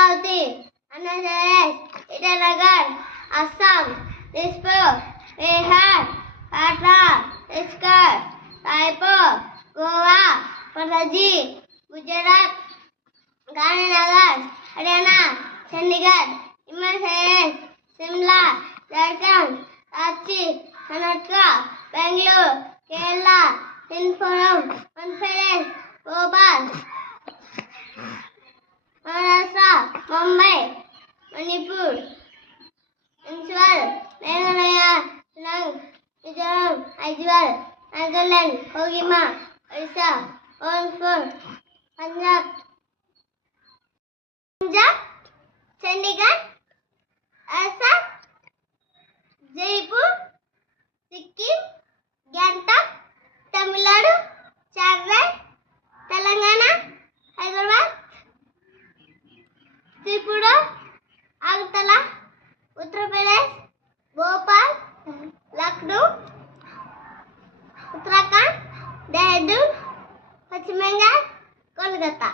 Amravati, Andhra Pradesh, Itanagar, Assam, Dispur, Bihar, Patna, Chhattisgarh, Raipur, Goa, Panaji, Gujarat, Gandhinagar, Haryana, Chandigarh, Himachal Pradesh, Shimla, Jharkhand, Ranchi, Karnataka, Bengaluru, Kerala, Thiruvananthapuram, Andhra Pradesh, Bhopal, Maharashtra, Mumbai, Manipur, Imphal, Meghalaya, Shillong, Mizoram, Hyderabad, Nagaland, Kohima, Odisha, Bhubaneswar, Punjab, Chandigarh, Assam, Jaipur, Sikkim, Gangtok, Tamil Nadu, Chennai, Telangana, Hyderabad, Tripura, Agartala, Uttar Pradesh, Bhopal, Lucknow, Uttarakhand, Dehradun, Paschim Bengal, Kolkata.